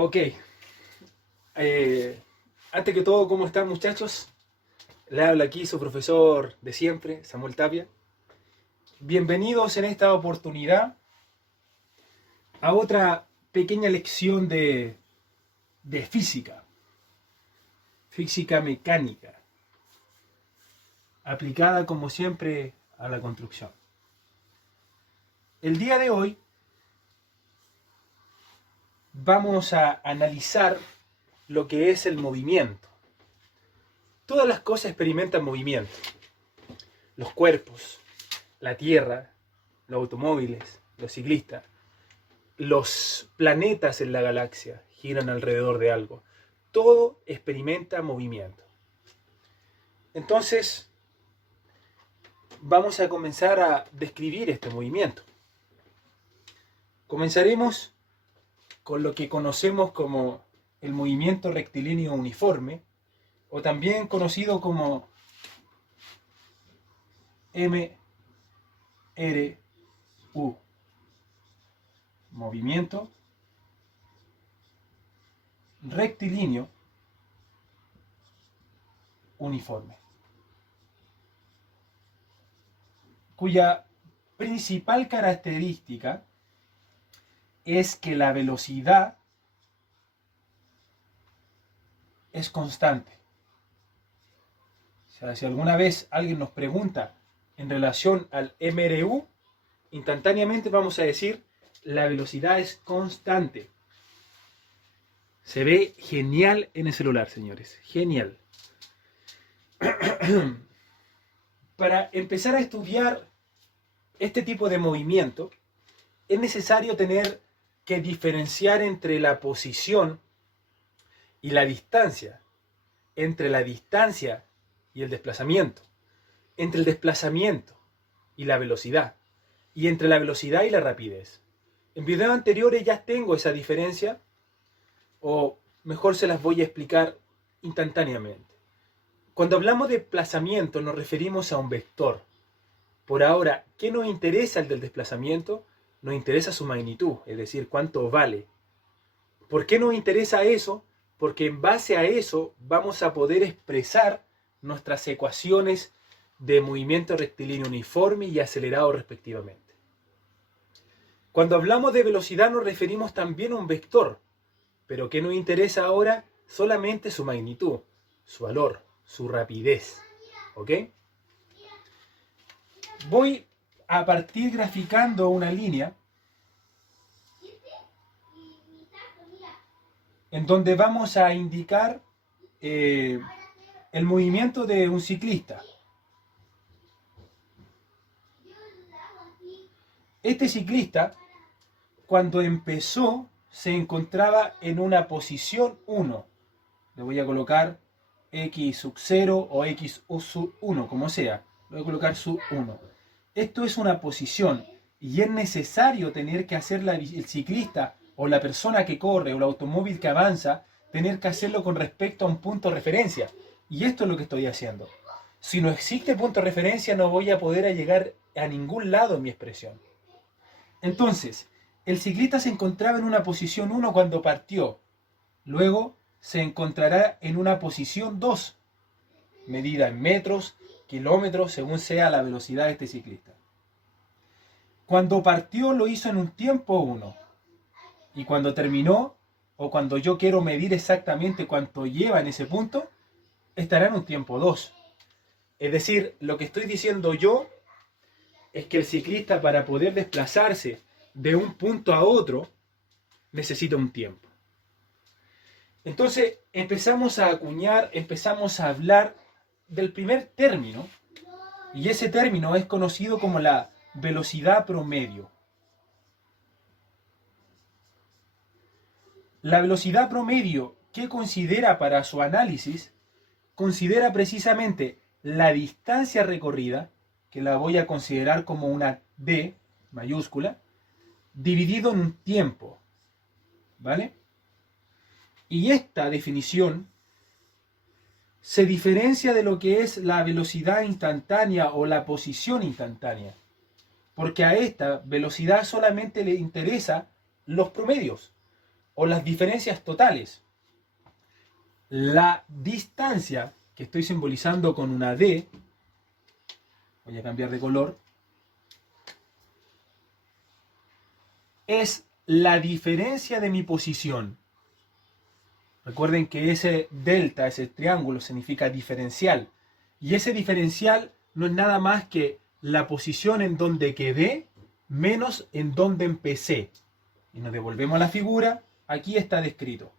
Ok, antes que todo, ¿cómo están muchachos? Le habla aquí su profesor de siempre, Samuel Tapia. Bienvenidos en esta oportunidad a otra pequeña lección de física, física mecánica, aplicada como siempre a la construcción. El día de hoy vamos a analizar lo que es el movimiento. Todas las cosas experimentan movimiento. Los cuerpos, la Tierra, los automóviles, los ciclistas, los planetas en la galaxia giran alrededor de algo. Todo experimenta movimiento. Entonces, vamos a comenzar a describir este movimiento. Comenzaremos con lo que conocemos como el movimiento rectilíneo uniforme, o también conocido como MRU, movimiento rectilíneo uniforme, cuya principal característica es que la velocidad es constante. O sea, si alguna vez alguien nos pregunta en relación al MRU, instantáneamente vamos a decir la velocidad es constante. Se ve genial en el celular, señores. Genial. Para empezar a estudiar este tipo de movimiento, es necesario tener que diferenciar entre la posición y la distancia, entre la distancia y el desplazamiento, entre el desplazamiento y la velocidad, y entre la velocidad y la rapidez. En videos anteriores ya tengo esa diferencia, o mejor se las voy a explicar instantáneamente. Cuando hablamos de desplazamiento nos referimos a un vector. Por ahora, ¿qué nos interesa el del desplazamiento? Nos interesa su magnitud, es decir, cuánto vale. ¿Por qué nos interesa eso? Porque en base a eso vamos a poder expresar nuestras ecuaciones de movimiento rectilíneo uniforme y acelerado respectivamente. Cuando hablamos de velocidad nos referimos también a un vector, pero ¿qué nos interesa ahora? Solamente su magnitud, su valor, su rapidez. ¿Ok? Voy a partir graficando una línea en donde vamos a indicar el movimiento de un ciclista. Este ciclista, cuando empezó, se encontraba en una posición 1. Le voy a colocar X sub 0 o X sub 1, como sea. Le voy a colocar sub 1. Esto es una posición y es necesario tener que hacer el ciclista o la persona que corre o el automóvil que avanza, tener que hacerlo con respecto a un punto de referencia. Y esto es lo que estoy haciendo. Si no existe punto de referencia no voy a poder llegar a ningún lado en mi expresión. Entonces, el ciclista se encontraba en una posición 1 cuando partió. Luego se encontrará en una posición 2, medida en metros, kilómetros, según sea la velocidad de este ciclista. Cuando partió lo hizo en un tiempo 1. Y cuando terminó, o cuando yo quiero medir exactamente cuánto lleva en ese punto, estará en un tiempo 2. Es decir, lo que estoy diciendo yo es que el ciclista, para poder desplazarse de un punto a otro, necesita un tiempo. Entonces empezamos a acuñar, empezamos a hablar del primer término, y ese término es conocido como la velocidad promedio. La velocidad promedio, ¿qué considera para su análisis? Considera precisamente la distancia recorrida, que la voy a considerar como una D mayúscula, dividido en un tiempo, ¿vale? Y esta definición se diferencia de lo que es la velocidad instantánea o la posición instantánea, porque a esta velocidad solamente le interesa los promedios, o las diferencias totales. La distancia que estoy simbolizando con una D, voy a cambiar de color, es la diferencia de mi posición. Recuerden que ese delta, ese triángulo, significa diferencial. Y ese diferencial no es nada más que la posición en donde quedé menos en donde empecé. Y nos devolvemos a la figura. Aquí está descrito.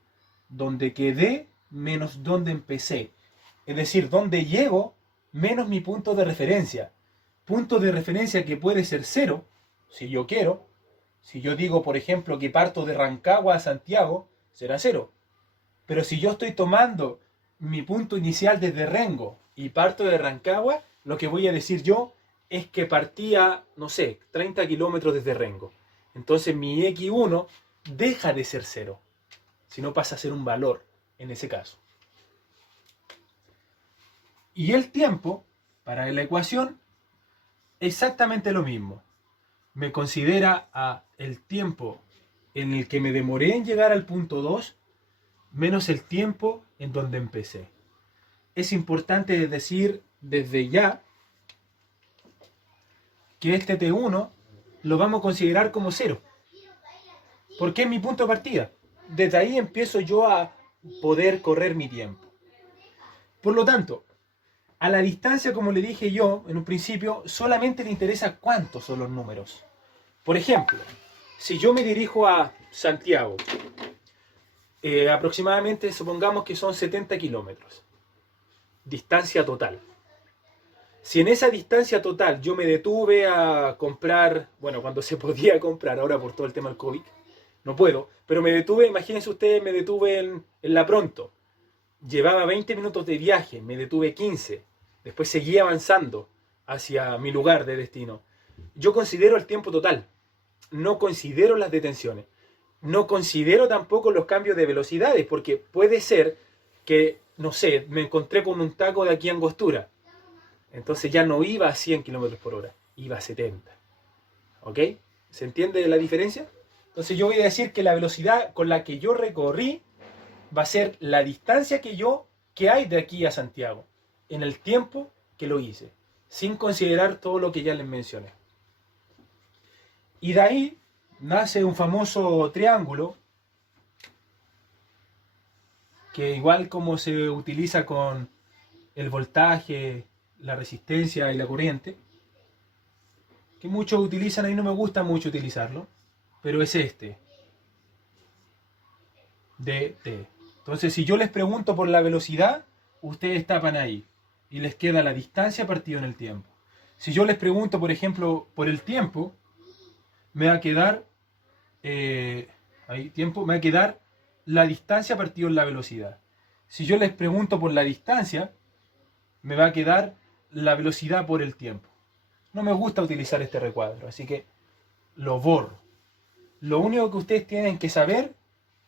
Donde quedé menos donde empecé. Es decir, donde llego menos mi punto de referencia. Punto de referencia que puede ser 0, si yo quiero. Si yo digo, por ejemplo, que parto de Rancagua a Santiago, será 0. Pero si yo estoy tomando mi punto inicial desde Rengo y parto de Rancagua, lo que voy a decir yo es que partía, no sé, 30 kilómetros desde Rengo. Entonces mi X1 deja de ser 0, sino pasa a ser un valor en ese caso. Y el tiempo, para la ecuación, exactamente lo mismo. Me considera el tiempo en el que me demoré en llegar al punto 2 menos el tiempo en donde empecé. Es importante decir desde ya que este T1 lo vamos a considerar como 0, porque es mi punto de partida. Desde ahí empiezo yo a poder correr mi tiempo. Por lo tanto, a la distancia, como le dije yo en un principio, solamente le interesa cuántos son los números. Por ejemplo, si yo me dirijo a Santiago, aproximadamente supongamos que son 70 kilómetros. Distancia total. Si en esa distancia total yo me detuve a comprar, bueno, cuando se podía comprar, ahora por todo el tema del COVID, no puedo, pero me detuve, imagínense ustedes, me detuve en La Pronto. Llevaba 20 minutos de viaje, me detuve 15. Después seguí avanzando hacia mi lugar de destino. Yo considero el tiempo total. No considero las detenciones. No considero tampoco los cambios de velocidades, porque puede ser que, no sé, me encontré con un taco de aquí a Angostura. Entonces ya no iba a 100 kilómetros por hora, iba a 70. ¿Ok? ¿Se entiende la diferencia? Entonces yo voy a decir que la velocidad con la que yo recorrí va a ser la distancia que hay de aquí a Santiago, en el tiempo que lo hice, sin considerar todo lo que ya les mencioné. Y de ahí nace un famoso triángulo, que igual como se utiliza con el voltaje, la resistencia y la corriente, que muchos utilizan, a mí no me gusta mucho utilizarlo, pero es este, dt. Entonces, si yo les pregunto por la velocidad, ustedes tapan ahí y les queda la distancia partido en el tiempo. Si yo les pregunto, por ejemplo, por el tiempo, me va a quedar me va a quedar la distancia partido en la velocidad. Si yo les pregunto por la distancia, me va a quedar la velocidad por el tiempo. No me gusta utilizar este recuadro, así que lo borro. Lo único que ustedes tienen que saber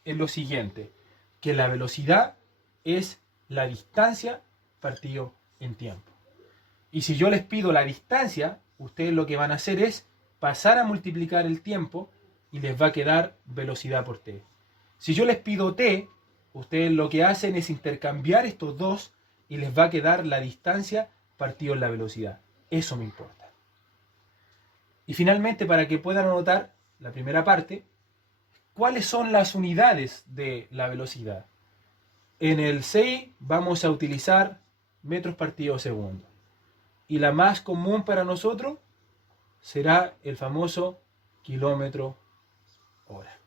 es lo siguiente, que la velocidad es la distancia partido en tiempo. Y si yo les pido la distancia, ustedes lo que van a hacer es pasar a multiplicar el tiempo y les va a quedar velocidad por t. Si yo les pido t, ustedes lo que hacen es intercambiar estos dos y les va a quedar la distancia partido en la velocidad. Eso me importa. Y finalmente, para que puedan anotar la primera parte, ¿cuáles son las unidades de la velocidad? En el 6 vamos a utilizar metros partido segundo. Y la más común para nosotros será el famoso kilómetro hora.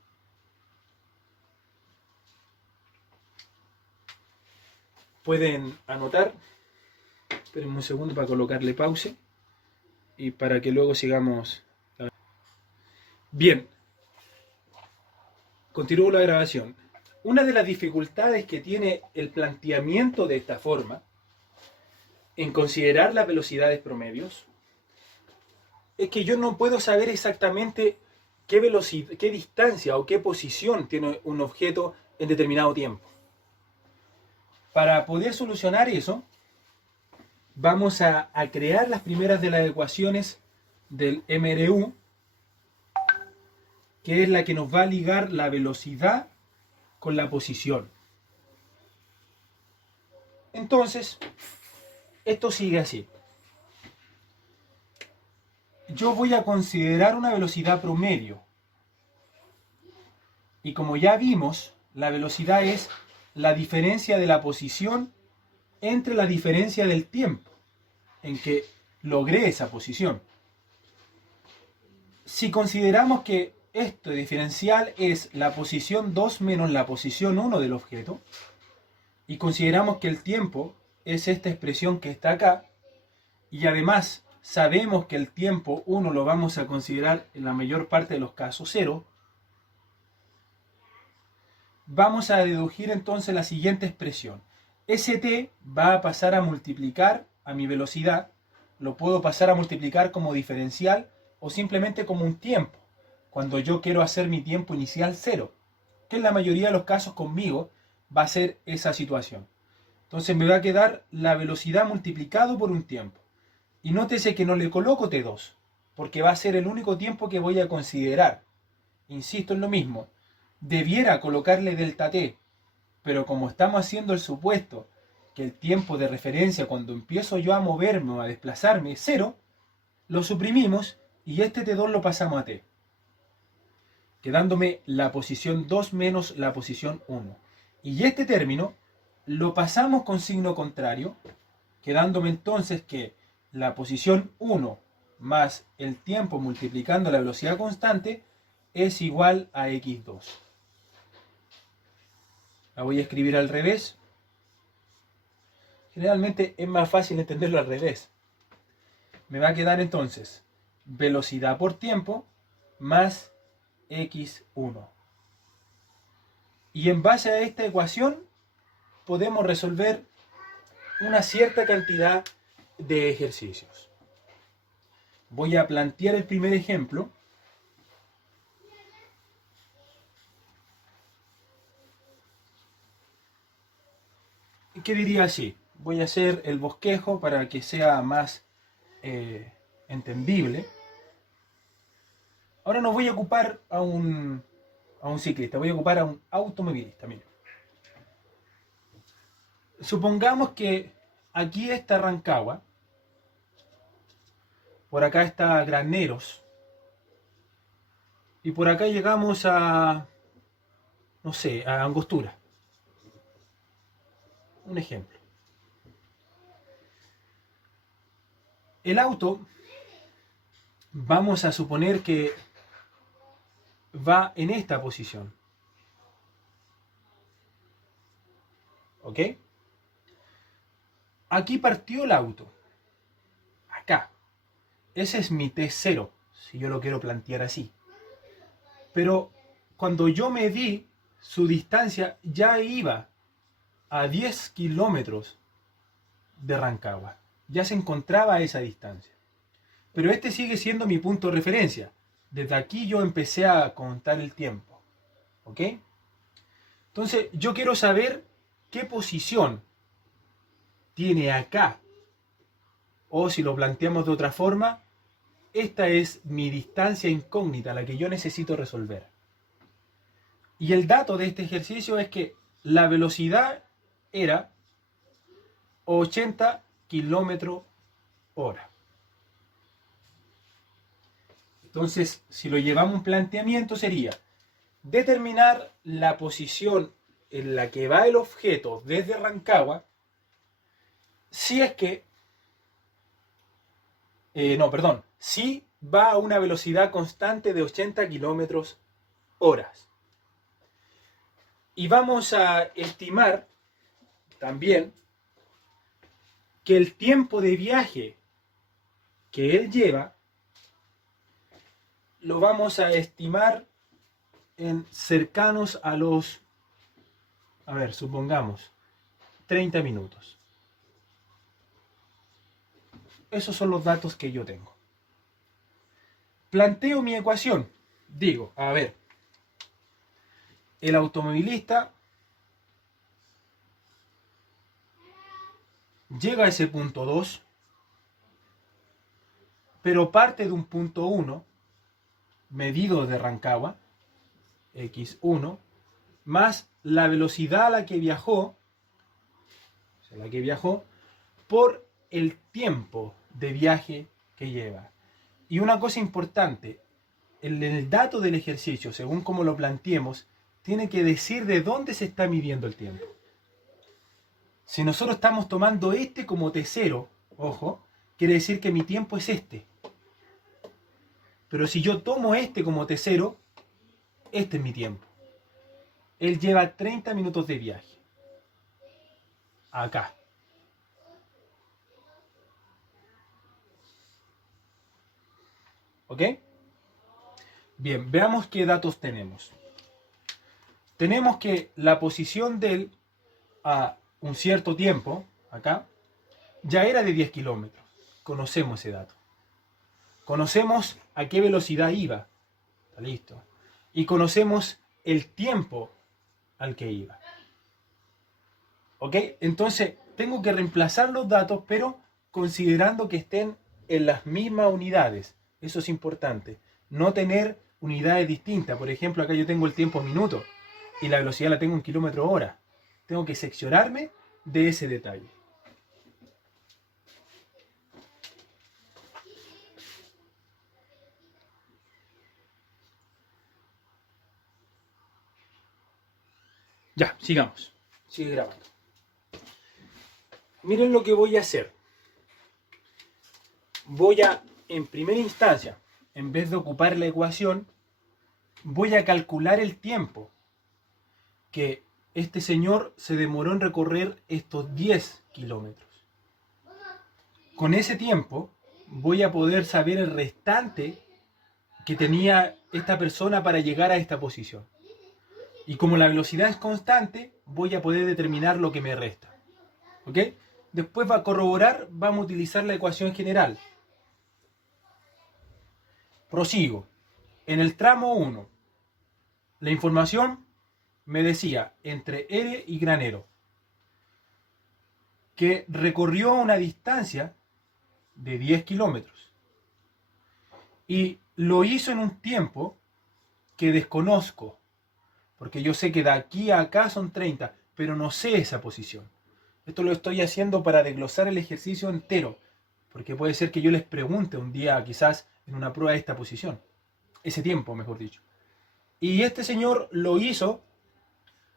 Pueden anotar. Espérenme un segundo para colocarle pause y para que luego sigamos. Bien, continúo la grabación. Una de las dificultades que tiene el planteamiento de esta forma en considerar las velocidades promedios es que yo no puedo saber exactamente qué velocidad, qué distancia o qué posición tiene un objeto en determinado tiempo. Para poder solucionar eso, vamos a crear las primeras de las ecuaciones del MRU, que es la que nos va a ligar la velocidad con la posición. Entonces, esto sigue así. Yo voy a considerar una velocidad promedio. Y como ya vimos, la velocidad es la diferencia de la posición entre la diferencia del tiempo en que logré esa posición. Si consideramos que este diferencial es la posición 2 menos la posición 1 del objeto, y consideramos que el tiempo es esta expresión que está acá, y además sabemos que el tiempo 1 lo vamos a considerar en la mayor parte de los casos 0, vamos a deducir entonces la siguiente expresión. St va a pasar a multiplicar a mi velocidad, lo puedo pasar a multiplicar como diferencial o simplemente como un tiempo, cuando yo quiero hacer mi tiempo inicial 0, que en la mayoría de los casos conmigo va a ser esa situación. Entonces me va a quedar la velocidad multiplicado por un tiempo. Y nótese que no le coloco T2, porque va a ser el único tiempo que voy a considerar. Insisto en lo mismo, debiera colocarle delta T, pero como estamos haciendo el supuesto que el tiempo de referencia cuando empiezo yo a moverme o a desplazarme es 0, lo suprimimos y este T2 lo pasamos a T, quedándome la posición 2 menos la posición 1. Y este término lo pasamos con signo contrario, quedándome entonces que la posición 1 más el tiempo multiplicando la velocidad constante es igual a x2. La voy a escribir al revés. Generalmente es más fácil entenderlo al revés. Me va a quedar entonces velocidad por tiempo más x1. Y en base a esta ecuación podemos resolver una cierta cantidad de ejercicios. Voy a plantear el primer ejemplo. ¿Qué diría así? Voy a hacer el bosquejo para que sea más entendible. Ahora no voy a ocupar a un ciclista, voy a ocupar a un automovilista. Miren. Supongamos que aquí está Rancagua, por acá está Graneros, y por acá llegamos a, no sé, a Angostura. Un ejemplo. El auto, vamos a suponer que va en esta posición. ¿Ok? Aquí partió el auto. Acá. Ese es mi T0, si yo lo quiero plantear así. Pero cuando yo medí su distancia, ya iba a 10 kilómetros de Rancagua. Ya se encontraba a esa distancia. Pero este sigue siendo mi punto de referencia. Desde aquí yo empecé a contar el tiempo. ¿Ok? Entonces yo quiero saber qué posición tiene acá. O si lo planteamos de otra forma, esta es mi distancia incógnita, la que yo necesito resolver. Y el dato de este ejercicio es que la velocidad era 80 kilómetros hora. Entonces, si lo llevamos a un planteamiento, sería determinar la posición en la que va el objeto desde Rancagua, si es que, si va a una velocidad constante de 80 kilómetros horas. Y vamos a estimar también que el tiempo de viaje que él lleva lo vamos a estimar en cercanos a los, supongamos, 30 minutos. Esos son los datos que yo tengo. Planteo mi ecuación. Digo, el automovilista llega a ese punto 2, pero parte de un punto 1, medido de Rancagua, x1, más la velocidad a la que viajó, por el tiempo de viaje que lleva. Y una cosa importante, el dato del ejercicio, según como lo planteemos, tiene que decir de dónde se está midiendo el tiempo. Si nosotros estamos tomando este como T0, ojo, quiere decir que mi tiempo es este. Pero si yo tomo este como T0, este es mi tiempo. Él lleva 30 minutos de viaje. Acá. ¿Ok? Bien, veamos qué datos tenemos. Tenemos que la posición de él a un cierto tiempo, acá, ya era de 10 kilómetros. Conocemos ese dato. Conocemos a qué velocidad iba. Está listo. Y conocemos el tiempo al que iba. ¿Ok? Entonces, tengo que reemplazar los datos, pero considerando que estén en las mismas unidades. Eso es importante. No tener unidades distintas. Por ejemplo, acá yo tengo el tiempo en minutos y la velocidad la tengo en kilómetros hora. Tengo que seccionarme de ese detalle. Ya, sigamos. Sigue grabando. Miren lo que voy a hacer. Voy a, en primera instancia, en vez de ocupar la ecuación, voy a calcular el tiempo que este señor se demoró en recorrer estos 10 kilómetros. Con ese tiempo voy a poder saber el restante que tenía esta persona para llegar a esta posición. Y como la velocidad es constante, voy a poder determinar lo que me resta. ¿Ok? Después va a corroborar, vamos a utilizar la ecuación general. Prosigo. En el tramo 1, la información me decía entre R y Granero que recorrió una distancia de 10 kilómetros y lo hizo en un tiempo que desconozco, porque yo sé que de aquí a acá son 30, pero no sé esa posición. Esto lo estoy haciendo para desglosar el ejercicio entero, porque puede ser que yo les pregunte un día, quizás en una prueba, esta posición, ese tiempo, mejor dicho. Y este señor lo hizo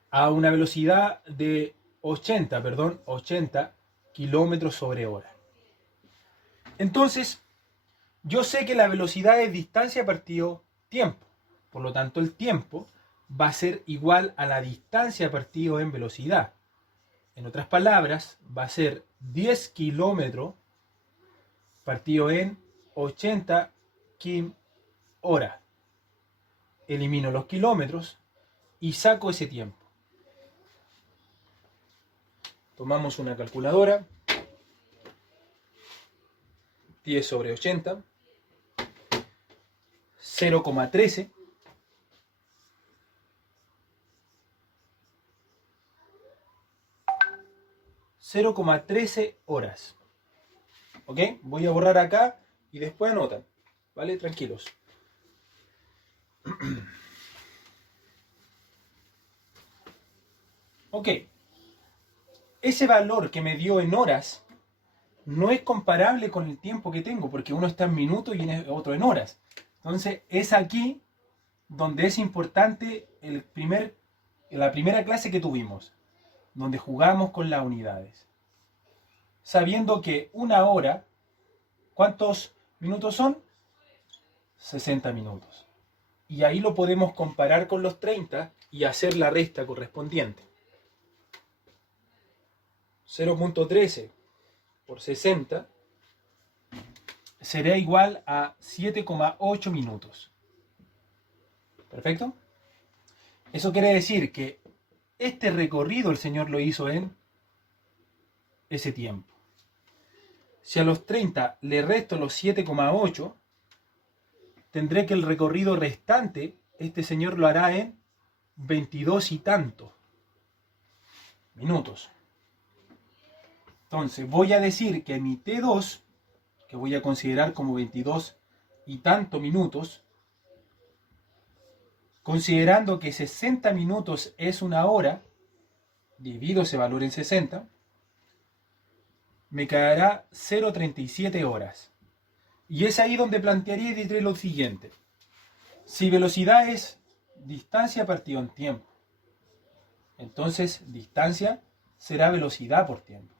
a una velocidad de 80 kilómetros sobre hora. Entonces, yo sé que la velocidad es distancia partido tiempo. Por lo tanto, el tiempo va a ser igual a la distancia partido en velocidad. En otras palabras, va a ser 10 kilómetros partido en 80 km hora. Elimino los kilómetros y saco ese tiempo. Tomamos una calculadora. 10 sobre 80. 0,13. 0,13 horas. ¿Ok? Voy a borrar acá y después anotan. ¿Vale? Tranquilos. Ok. Ese valor que me dio en horas no es comparable con el tiempo que tengo, porque uno está en minutos y otro en horas. Entonces, es aquí donde es importante la primera clase que tuvimos, donde jugamos con las unidades. Sabiendo que una hora, ¿cuántos minutos son? 60 minutos. Y ahí lo podemos comparar con los 30 y hacer la resta correspondiente. 0.13 por 60 será igual a 7,8 minutos. ¿Perfecto? Eso quiere decir que este recorrido el Señor lo hizo en ese tiempo. Si a los 30 le resto los 7,8, tendré que el recorrido restante, este Señor lo hará en 22 y tantos minutos. Entonces voy a decir que mi T2, que voy a considerar como 22 y tantos minutos, considerando que 60 minutos es una hora, divido ese valor en 60, me quedará 0,37 horas. Y es ahí donde plantearía y diré lo siguiente. Si velocidad es distancia partido en tiempo, entonces distancia será velocidad por tiempo.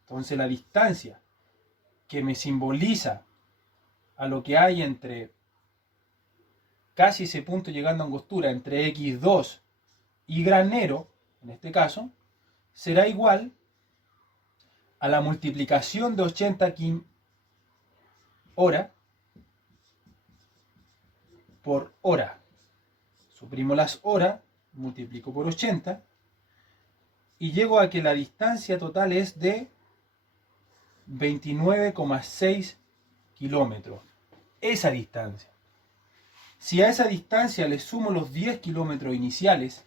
Entonces la distancia que me simboliza a lo que hay entre casi ese punto llegando a angostura, entre x2 y granero, en este caso, será igual a la multiplicación de 80 hora por hora. Suprimo las horas, multiplico por 80 y llego a que la distancia total es de 29,6 kilómetros. Esa distancia. Si a esa distancia le sumo los 10 kilómetros iniciales,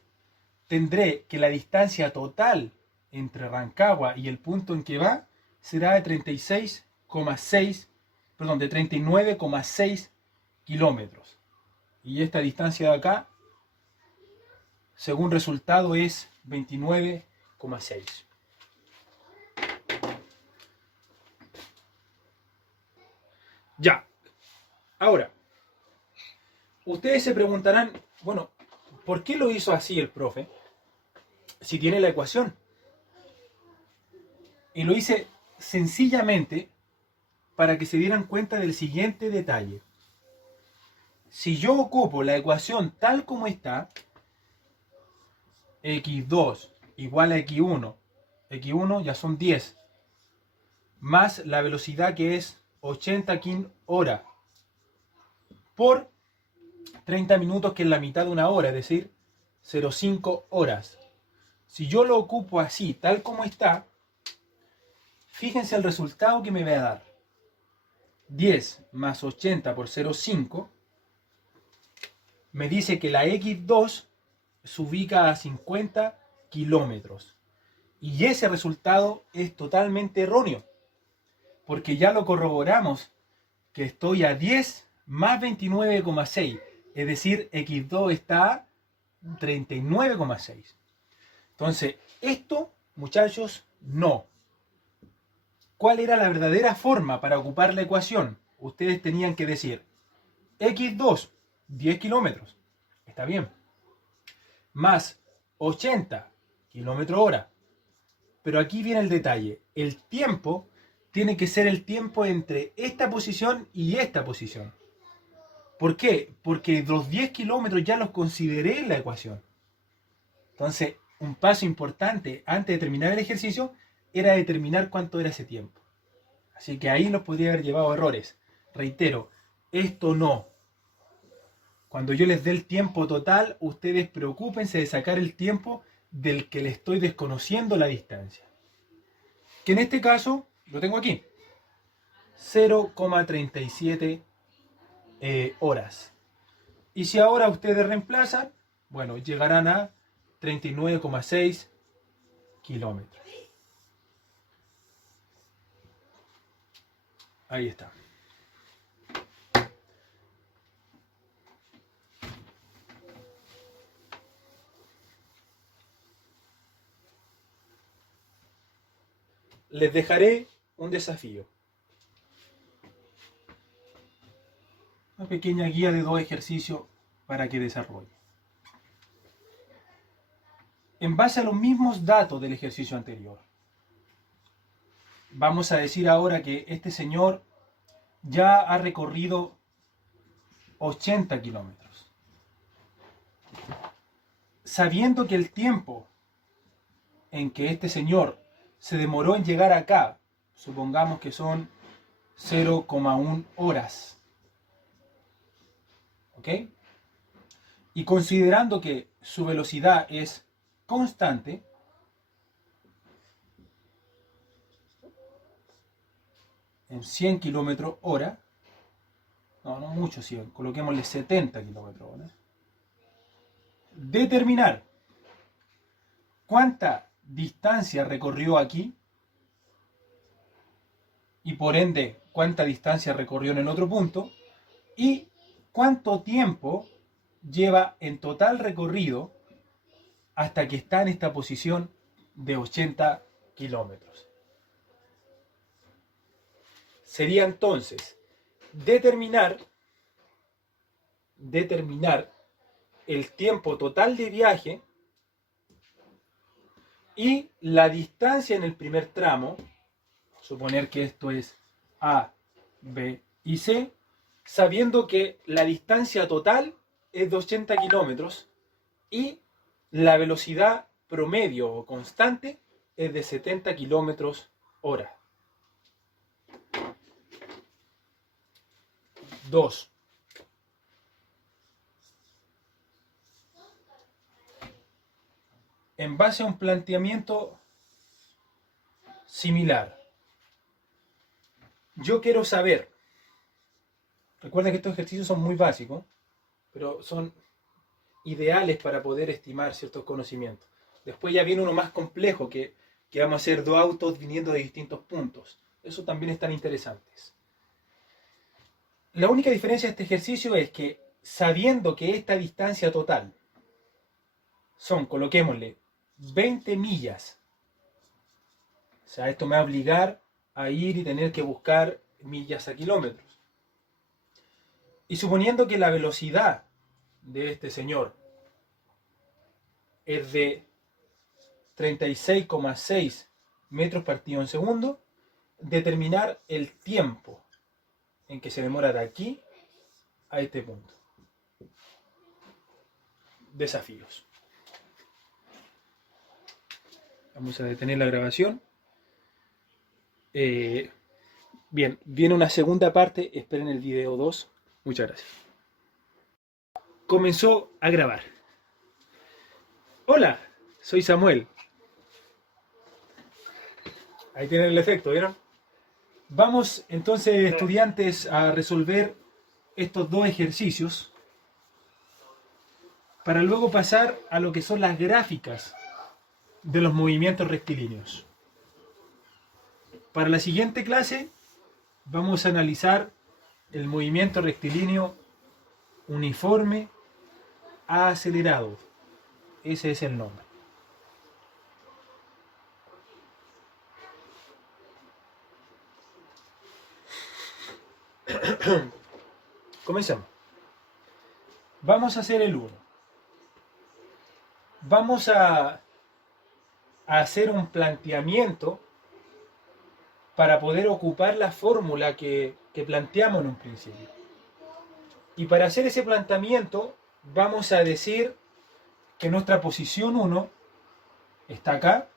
tendré que la distancia total entre Rancagua y el punto en que va será de 39,6 kilómetros. Y esta distancia de acá, según resultado, es 29,6. Ya. Ahora, ustedes se preguntarán, bueno, ¿por qué lo hizo así el profe? Si tiene la ecuación. Y lo hice sencillamente para que se dieran cuenta del siguiente detalle. Si yo ocupo la ecuación tal como está, x2 igual a x1, x1 ya son 10, más la velocidad que es 80 km/h por 30 minutos, que es la mitad de una hora, es decir, 0,5 horas. Si yo lo ocupo así, tal como está, fíjense el resultado que me va a dar. 10 más 80 por 0,5 me dice que la x2 se ubica a 50 kilómetros. Y ese resultado es totalmente erróneo, porque ya lo corroboramos, que estoy a 10 más 29,6, es decir, x2 está a 39,6. Entonces, esto, muchachos, no. ¿Cuál era la verdadera forma para ocupar la ecuación? Ustedes tenían que decir x2, 10 kilómetros, está bien, más 80 kilómetros hora. Pero aquí viene el detalle. El tiempo tiene que ser el tiempo entre esta posición y esta posición. ¿Por qué? Porque los 10 kilómetros ya los consideré en la ecuación. Entonces, un paso importante antes de terminar el ejercicio era determinar cuánto era ese tiempo. Así que ahí nos podría haber llevado a errores. Reitero, esto no. Cuando yo les dé el tiempo total, ustedes preocúpense de sacar el tiempo del que le estoy desconociendo la distancia. Que en este caso, lo tengo aquí. 0,37 horas. Y si ahora ustedes reemplazan, bueno, llegarán a 39,6 kilómetros. Ahí está. Les dejaré un desafío. Una pequeña guía de 2 ejercicios para que desarrolle. En base a los mismos datos del ejercicio anterior, vamos a decir ahora que este señor ya ha recorrido 80 kilómetros. Sabiendo que el tiempo en que este señor se demoró en llegar acá, supongamos que son 0,1 horas. ¿Ok? Y considerando que su velocidad es constante, en 100 kilómetros hora, no mucho 100, coloquémosle 70 kilómetros hora, determinar cuánta distancia recorrió aquí y por ende cuánta distancia recorrió en el otro punto y cuánto tiempo lleva en total recorrido hasta que está en esta posición de 80 kilómetros. Sería entonces determinar el tiempo total de viaje y la distancia en el primer tramo, suponer que esto es A, B y C, sabiendo que la distancia total es de 80 kilómetros y la velocidad promedio o constante es de 70 kilómetros hora. 2. En base a un planteamiento similar, yo quiero saber, recuerden que estos ejercicios son muy básicos, pero son ideales para poder estimar ciertos conocimientos. Después ya viene uno más complejo, que vamos a hacer dos autos viniendo de distintos puntos. Eso también están interesantes. La única diferencia de este ejercicio es que, sabiendo que esta distancia total son, coloquémosle, 20 millas, o sea, esto me va a obligar a ir y tener que buscar millas a kilómetros. Y suponiendo que la velocidad de este señor es de 36,6 metros partido en segundo, determinar el tiempo en que se demora de aquí a este punto. Desafíos. Vamos a detener la grabación. Bien, viene una segunda parte. Esperen el video 2. Muchas gracias. Comenzó a grabar. Hola, soy Samuel. Ahí tienen el efecto, ¿vieron? Vamos entonces, estudiantes, a resolver estos dos ejercicios para luego pasar a lo que son las gráficas de los movimientos rectilíneos. Para la siguiente clase vamos a analizar el movimiento rectilíneo uniforme acelerado. Ese es el nombre. Comenzamos. Vamos a hacer el 1. Vamos a hacer un planteamiento para poder ocupar la fórmula que planteamos en un principio. Y para hacer ese planteamiento vamos a decir que nuestra posición 1 está acá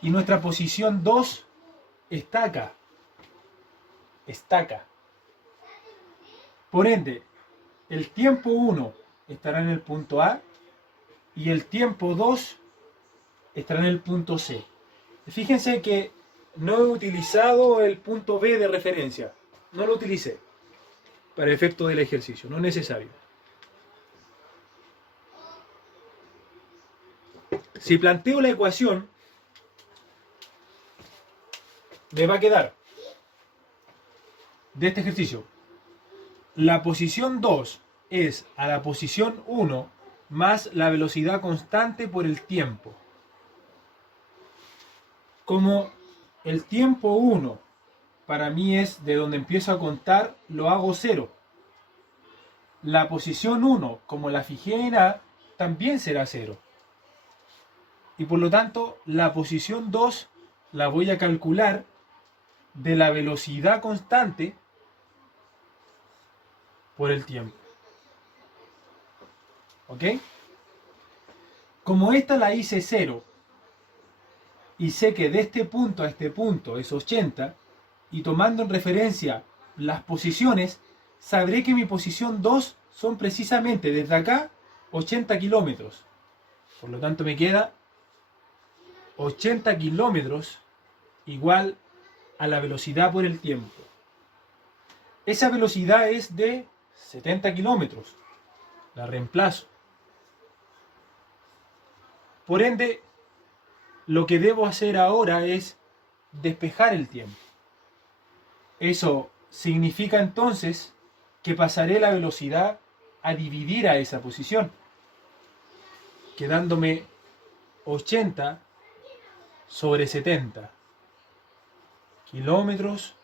y nuestra posición 2 está acá. Está acá. Por ende, el tiempo 1 estará en el punto A y el tiempo 2 estará en el punto C. Fíjense que no he utilizado el punto B de referencia. No lo utilicé para el efecto del ejercicio. No es necesario. Si planteo la ecuación, me va a quedar de este ejercicio: la posición 2 es a la posición 1 más la velocidad constante por el tiempo. Como el tiempo 1 para mí es de donde empiezo a contar, lo hago 0. La posición 1, como la fijé en A, también será 0. Y por lo tanto, la posición 2 la voy a calcular de la velocidad constante por el tiempo. ¿Ok? Como esta la hice 0 y sé que de este punto a este punto es 80, y tomando en referencia las posiciones, sabré que mi posición 2 son precisamente desde acá 80 kilómetros. Por lo tanto me queda 80 kilómetros igual a la velocidad por el tiempo. Esa velocidad es de 70 kilómetros. La reemplazo. Por ende, lo que debo hacer ahora es despejar el tiempo. Eso significa entonces que pasaré la velocidad a dividir a esa posición, quedándome 80 sobre 70 kilómetros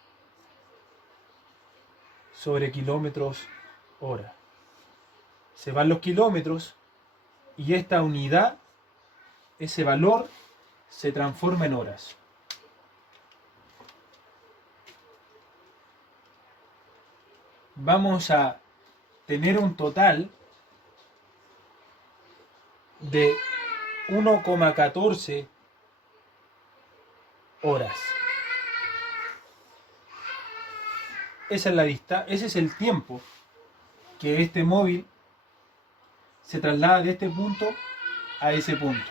sobre kilómetros hora. Se van los kilómetros y esta unidad, ese valor, se transforma en horas. Vamos a tener un total de 1,14 horas. Esa es la distancia, ese es el tiempo que este móvil se traslada de este punto a ese punto.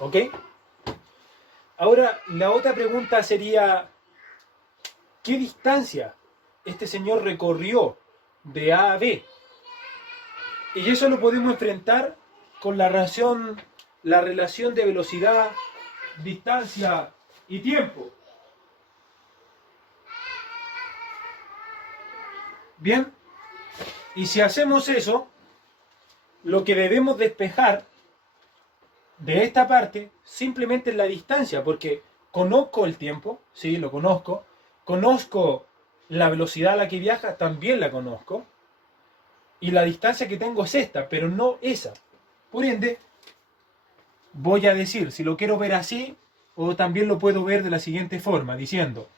¿Ok? Ahora, la otra pregunta sería, ¿qué distancia este señor recorrió de A a B? Y eso lo podemos enfrentar con la relación de velocidad, distancia y tiempo. Bien, y si hacemos eso, lo que debemos despejar de esta parte simplemente es la distancia, porque conozco el tiempo, sí, lo conozco, conozco la velocidad a la que viaja, también la conozco, y la distancia que tengo es esta, pero no esa. Por ende, voy a decir, si lo quiero ver así, o también lo puedo ver de la siguiente forma, diciendo,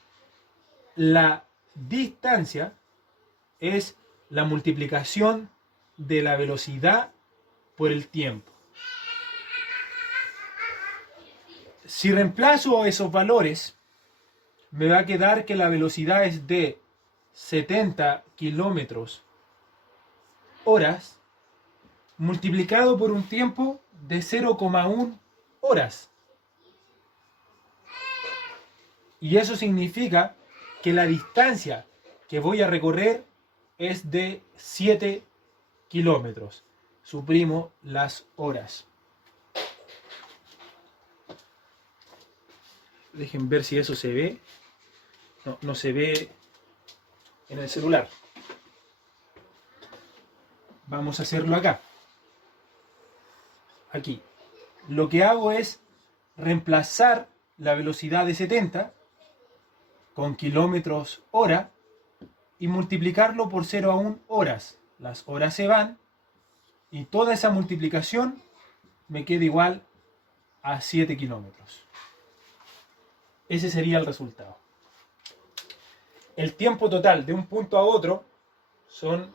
la distancia es la multiplicación de la velocidad por el tiempo. Si reemplazo esos valores, me va a quedar que la velocidad es de 70 kilómetros horas multiplicado por un tiempo de 0,1 horas. Y eso significa que la distancia que voy a recorrer es de 7 kilómetros. Suprimo las horas. Dejen ver si eso se ve. No, no se ve en el celular. Vamos a hacerlo acá. Aquí. Lo que hago es reemplazar la velocidad de 70 con kilómetros hora y multiplicarlo por 0,1 horas. Las horas se van y toda esa multiplicación me queda igual a 7 kilómetros. Ese sería el resultado. El tiempo total de un punto a otro son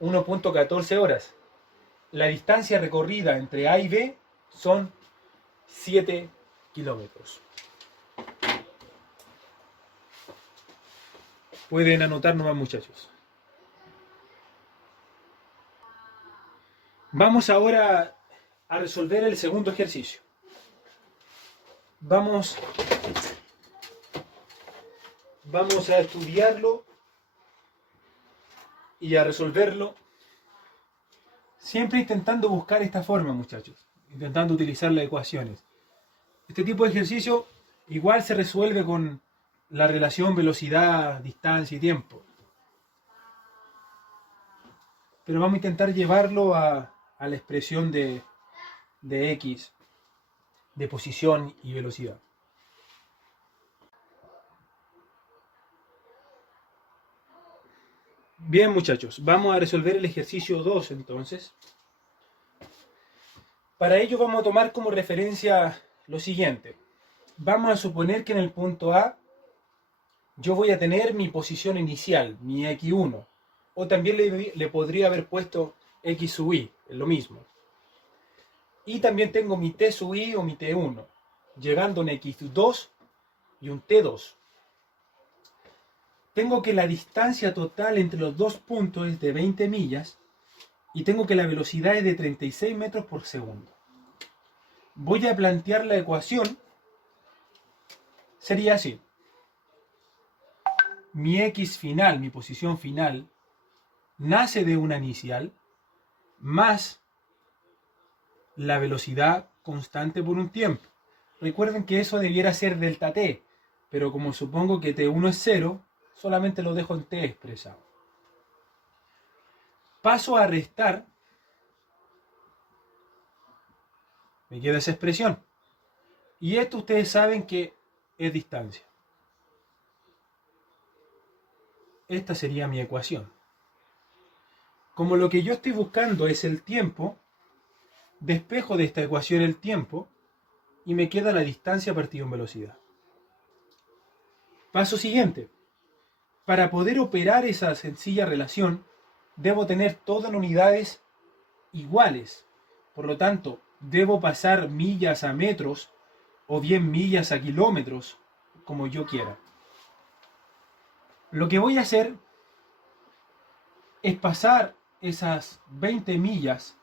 1,14 horas. La distancia recorrida entre A y B son 7 kilómetros. Pueden anotar nomás, muchachos. Vamos ahora a resolver el segundo ejercicio. Vamos a estudiarlo y a resolverlo, siempre intentando buscar esta forma, muchachos, intentando utilizar las ecuaciones. Este tipo de ejercicio igual se resuelve con la relación velocidad, distancia y tiempo. Pero vamos a intentar llevarlo a la expresión de X, de posición y velocidad. Bien, muchachos, vamos a resolver el ejercicio 2 entonces. Para ello vamos a tomar como referencia lo siguiente. Vamos a suponer que en el punto A yo voy a tener mi posición inicial, mi X1. O también le podría haber puesto X sub I, es lo mismo. Y también tengo mi T sub I o mi T1, llegando a un X2 y un T2. Tengo que la distancia total entre los dos puntos es de 20 millas y tengo que la velocidad es de 36 metros por segundo. Voy a plantear la ecuación. Sería así. Mi X final, mi posición final, nace de una inicial más la velocidad constante por un tiempo. Recuerden que eso debiera ser delta T, pero como supongo que T1 es 0, solamente lo dejo en T expresado. paso a restar, me queda esa expresión. Y esto ustedes saben que es distancia. Esta sería mi ecuación. Como lo que yo estoy buscando es el tiempo, despejo de esta ecuación el tiempo y me queda la distancia partido en velocidad. Paso siguiente. Para poder operar esa sencilla relación, debo tener todo en unidades iguales. Por lo tanto, debo pasar millas a metros o bien millas a kilómetros, como yo quiera. Lo que voy a hacer es pasar esas 20 millas,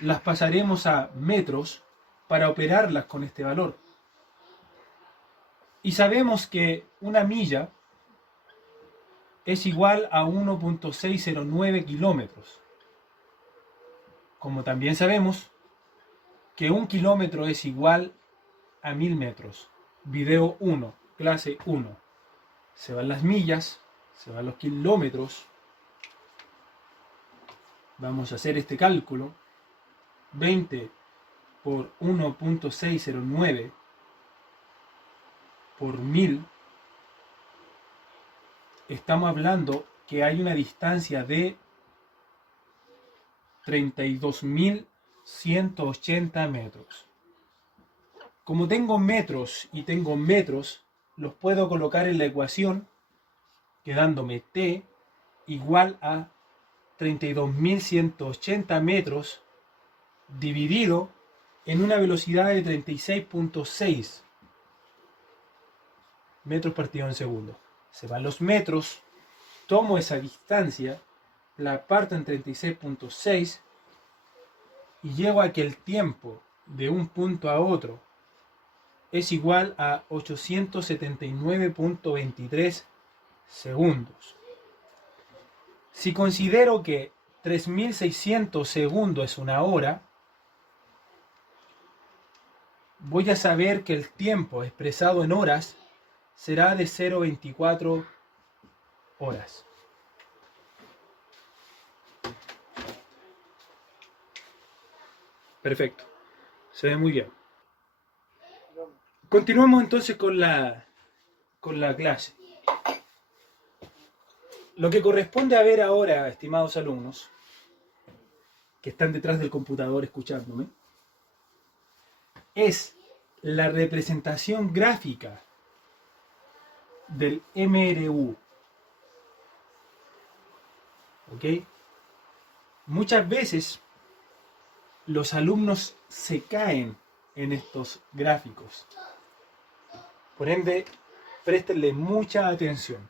las pasaremos a metros para operarlas con este valor. Y sabemos que una milla es igual a 1.609 kilómetros. Como también sabemos que un kilómetro es igual a 1000 metros. Video 1, clase 1. Se van las millas, se van los kilómetros. Vamos a hacer este cálculo. 20 por 1.609 por 1000. Estamos hablando que hay una distancia de 32.180 metros. Como tengo metros y tengo metros, los puedo colocar en la ecuación, quedándome t igual a 32.180 metros dividido en una velocidad de 36.6 metros partido en segundo. Se van los metros, tomo esa distancia, la parto en 36.6 y llego a que el tiempo de un punto a otro es igual a 879.23 segundos. Si considero que 3600 segundos es una hora, voy a saber que el tiempo expresado en horas será de 0,24 horas. Perfecto. Se ve muy bien. Continuamos entonces con la clase. Lo que corresponde a ver ahora, estimados alumnos, que están detrás del computador escuchándome, es la representación gráfica del MRU. ¿Ok? Muchas veces los alumnos se caen en estos gráficos. Por ende, préstenle mucha atención.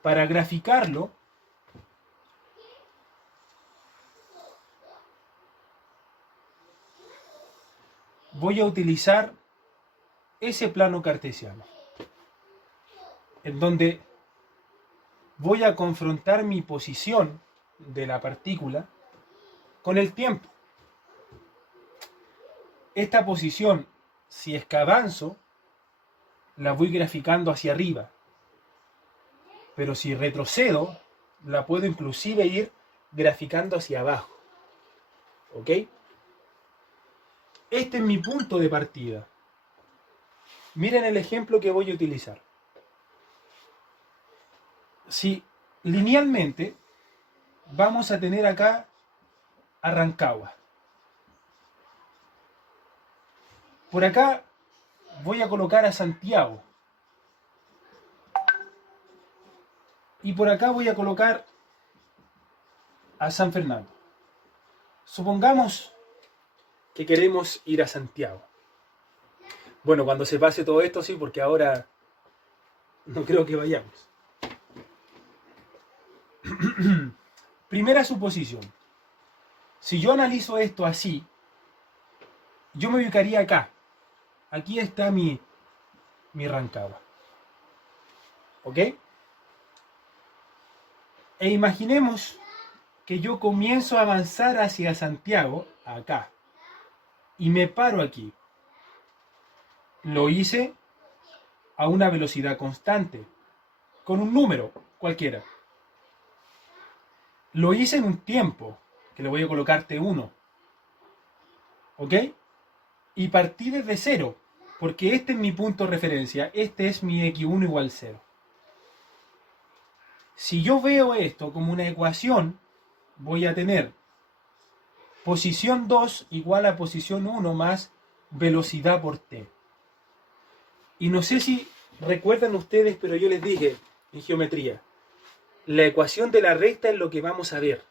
Para graficarlo, voy a utilizar ese plano cartesiano, en donde voy a confrontar mi posición de la partícula con el tiempo. Esta posición, si es que avanzo, la voy graficando hacia arriba. Pero si retrocedo, la puedo inclusive ir graficando hacia abajo. ¿Ok? Este es mi punto de partida. Miren el ejemplo que voy a utilizar. Si linealmente vamos a tener acá a Rancagua. Por acá voy a colocar a Santiago. Y por acá voy a colocar a San Fernando. Supongamos que queremos ir a Santiago. Bueno, cuando se pase todo esto sí, porque ahora no creo que vayamos. Primera suposición. Si yo analizo esto así, yo me ubicaría acá. Aquí está mi Rancagua. ¿Ok? E imaginemos que yo comienzo a avanzar hacia Santiago, acá. y me paro aquí. Lo hice a una velocidad constante, con un número cualquiera. Lo hice en un tiempo, que le voy a colocar T1. ¿Ok? Y partí desde cero, porque este es mi punto de referencia, este es mi x1 igual 0. Si yo veo esto como una ecuación, voy a tener posición 2 igual a posición 1 más velocidad por t. Y no sé si recuerdan ustedes, pero yo les dije en geometría, la ecuación de la recta es lo que vamos a ver.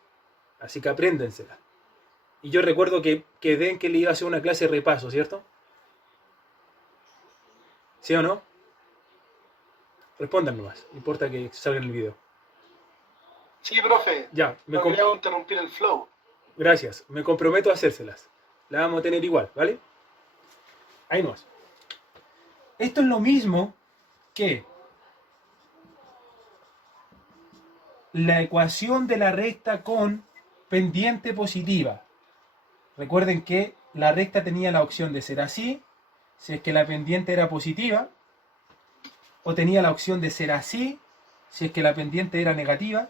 Así que apréndensela. Y yo recuerdo que quedé en que le iba a hacer una clase de repaso, ¿cierto? ¿Sí o no? Respondan nomás, no importa que salga en el video. Sí, profe. Ya, no quería interrumpir el flow. Gracias, me comprometo a hacérselas. La vamos a tener igual, ¿vale? Ahí nomás. Esto es lo mismo que la ecuación de la recta con pendiente positiva. Recuerden que la recta tenía la opción de ser así, si es que la pendiente era positiva, o tenía la opción de ser así, si es que la pendiente era negativa.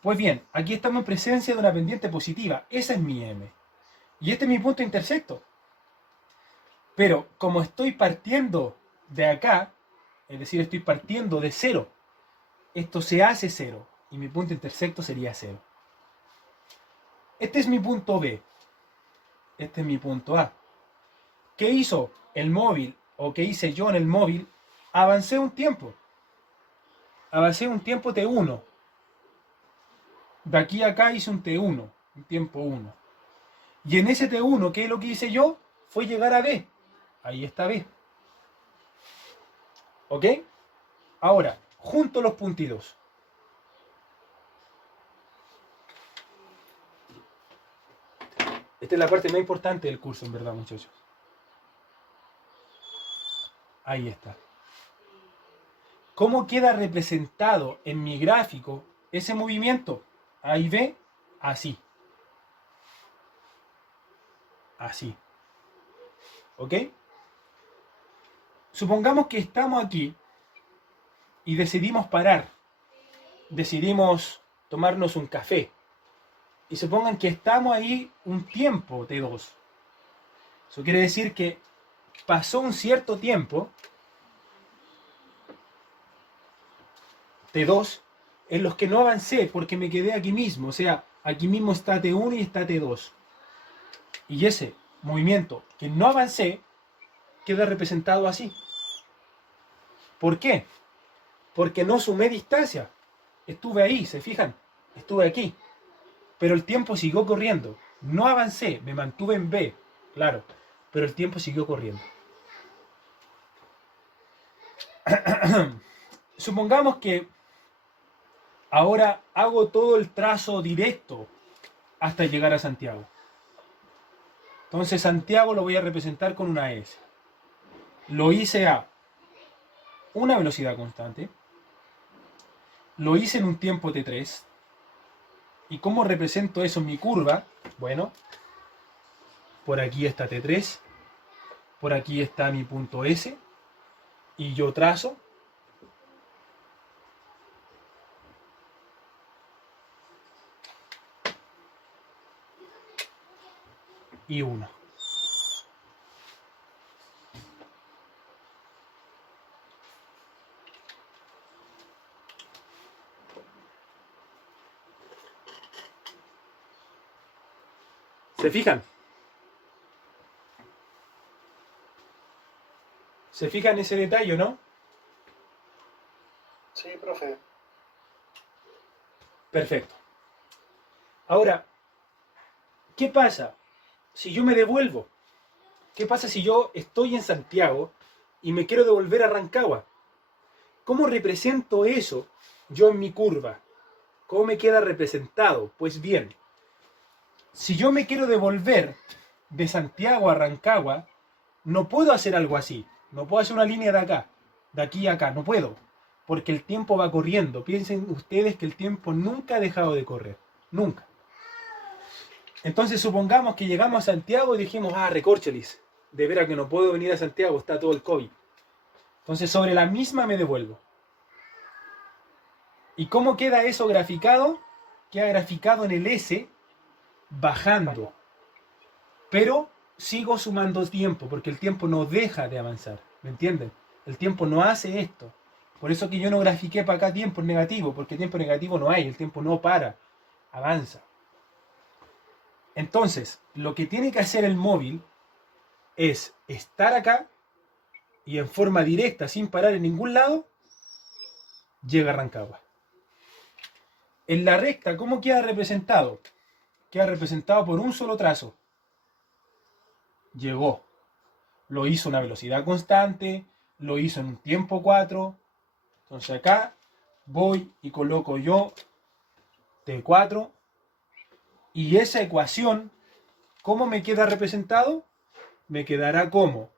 Pues bien, aquí estamos en presencia de una pendiente positiva. Esa es mi M. Y este es mi punto intersecto. Pero como estoy partiendo de acá, es decir, estoy partiendo de cero, esto se hace cero. Y mi punto intersecto sería cero. Este es mi punto B. Este es mi punto A. ¿Qué hizo el móvil o qué hice yo en el móvil? Avancé un tiempo. Avancé un tiempo T1. De aquí a acá hice un T1, un tiempo 1. Y en ese T1, ¿qué es lo que hice yo? Fue llegar a B. Ahí está B. ¿Ok? Ahora, junto los puntitos. Esta es la parte más importante del curso, en verdad, muchachos. Ahí está. ¿Cómo queda representado en mi gráfico ese movimiento? A y B, así. Así. ¿Ok? Supongamos que estamos aquí y decidimos parar. Decidimos tomarnos un café. Y supongan que estamos ahí un tiempo T2. Eso quiere decir que pasó un cierto tiempo T2 en los que no avancé porque me quedé aquí mismo. O sea, aquí mismo está T1 y está T2. Y ese movimiento que no avancé queda representado así. ¿Por qué? Porque no sumé distancia. Estuve ahí, ¿se fijan? Estuve aquí. Pero el tiempo siguió corriendo. No avancé, me mantuve en B, claro. Pero el tiempo siguió corriendo. Supongamos que ahora hago todo el trazo directo hasta llegar a Santiago. Entonces Santiago lo voy a representar con una S. Lo hice a una velocidad constante. Lo hice en un tiempo T3. ¿Y cómo represento eso en mi curva? Bueno, por aquí está T3. Por aquí está mi punto S. Y yo trazo. Y 1. ¿Se fijan? ¿Se fijan ese detalle, no? Sí, profe. Perfecto. Ahora, ¿qué pasa si yo me devuelvo? ¿Qué pasa si yo estoy en Santiago y me quiero devolver a Rancagua? ¿Cómo represento eso yo en mi curva? ¿Cómo me queda representado? Pues bien, si yo me quiero devolver de Santiago a Rancagua, no puedo hacer algo así. No puedo hacer una línea de acá, de aquí a acá. No puedo. Porque el tiempo va corriendo. Piensen ustedes que el tiempo nunca ha dejado de correr. Nunca. Entonces supongamos que llegamos a Santiago y dijimos, recorcholis, de veras que no puedo venir a Santiago, está todo el COVID. Entonces sobre la misma me devuelvo. ¿Y cómo queda eso graficado? Queda graficado en el S, bajando. Pero sigo sumando tiempo, porque el tiempo no deja de avanzar. ¿Me entienden? El tiempo no hace esto. Por eso que yo no grafiqué para acá tiempo negativo, porque tiempo negativo no hay, el tiempo no para, avanza. Entonces, lo que tiene que hacer el móvil es estar acá y en forma directa, sin parar en ningún lado, llega a Rancagua. En la recta, ¿cómo queda representado? Queda representado por un solo trazo. Llegó. Lo hizo a una velocidad constante, lo hizo en un tiempo 4. Entonces acá voy y coloco yo T4. Y esa ecuación, ¿cómo me queda representado? Me quedará como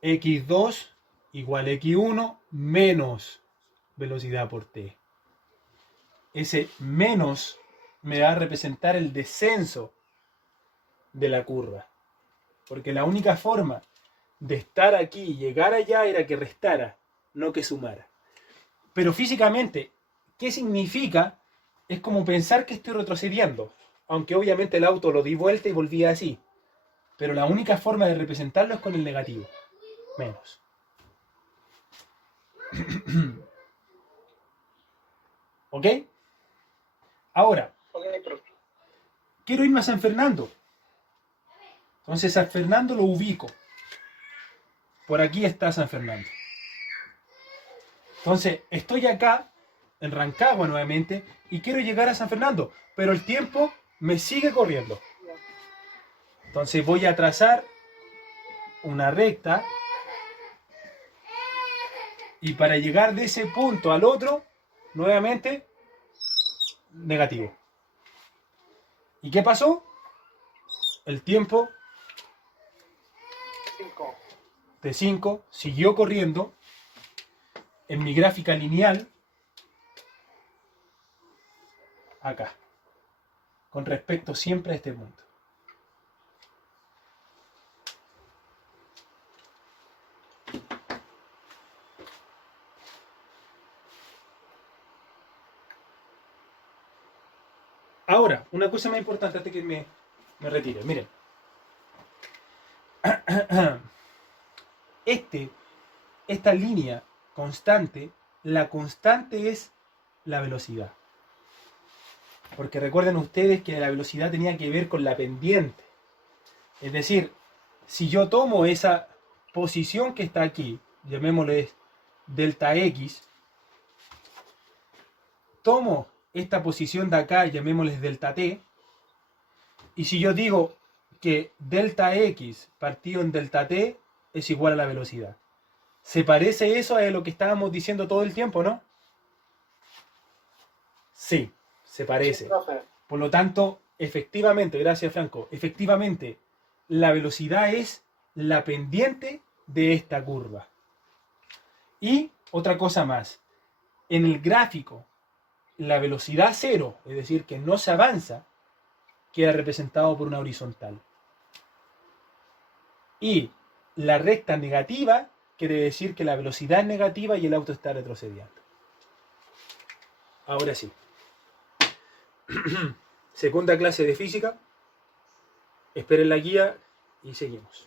x2 igual x1 menos velocidad por t. Ese menos me va a representar el descenso de la curva. Porque la única forma de estar aquí y llegar allá era que restara, no que sumara. Pero físicamente, ¿qué significa? Es como pensar que estoy retrocediendo. Aunque obviamente el auto lo di vuelta y volvía así. Pero la única forma de representarlo es con el negativo. Menos. ¿Ok? Ahora, quiero irme a San Fernando. Entonces San Fernando lo ubico. Por aquí está San Fernando. Entonces, estoy acá, en Rancagua nuevamente, y quiero llegar a San Fernando. Pero el tiempo me sigue corriendo. Entonces voy a trazar una recta. Y para llegar de ese punto al otro, nuevamente, negativo. ¿Y qué pasó? El tiempo T5 siguió corriendo en mi gráfica lineal acá, con respecto siempre a este punto. Ahora, una cosa más importante antes que me retire. Miren. Esta línea constante, la constante es la velocidad. Porque recuerden ustedes que la velocidad tenía que ver con la pendiente. Es decir, si yo tomo esa posición que está aquí, llamémosle delta X, tomo esta posición de acá, llamémosle delta T, y si yo digo que delta X partido en delta T es igual a la velocidad. ¿Se parece eso a lo que estábamos diciendo todo el tiempo, no? Sí, se parece. Por lo tanto, efectivamente, gracias Franco, efectivamente, la velocidad es la pendiente de esta curva. Y otra cosa más, en el gráfico, la velocidad cero, es decir, que no se avanza, queda representado por una horizontal. Y la recta negativa quiere decir que la velocidad es negativa y el auto está retrocediendo. Ahora sí. Segunda clase de física. Esperen la guía y seguimos.